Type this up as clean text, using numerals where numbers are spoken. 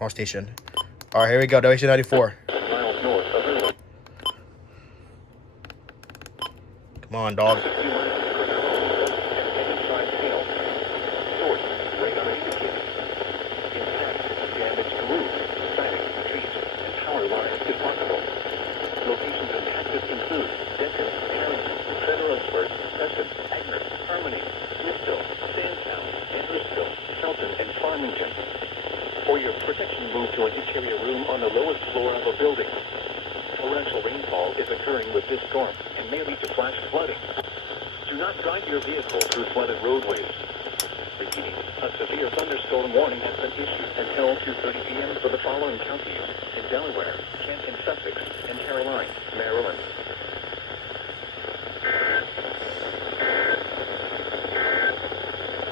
Wrong station. All right, here we go. WXJ94. Miles north of Irvine. Come on, dog. For your protection, move to an interior room on the lowest floor of a building. Torrential rainfall is occurring with this storm and may lead to flash flooding. Do not drive your vehicle through flooded roadways. Repeating, a severe thunderstorm warning has been issued until 2:30 p.m. for the following counties: in Delaware, Kent and Sussex, and Caroline, Maryland.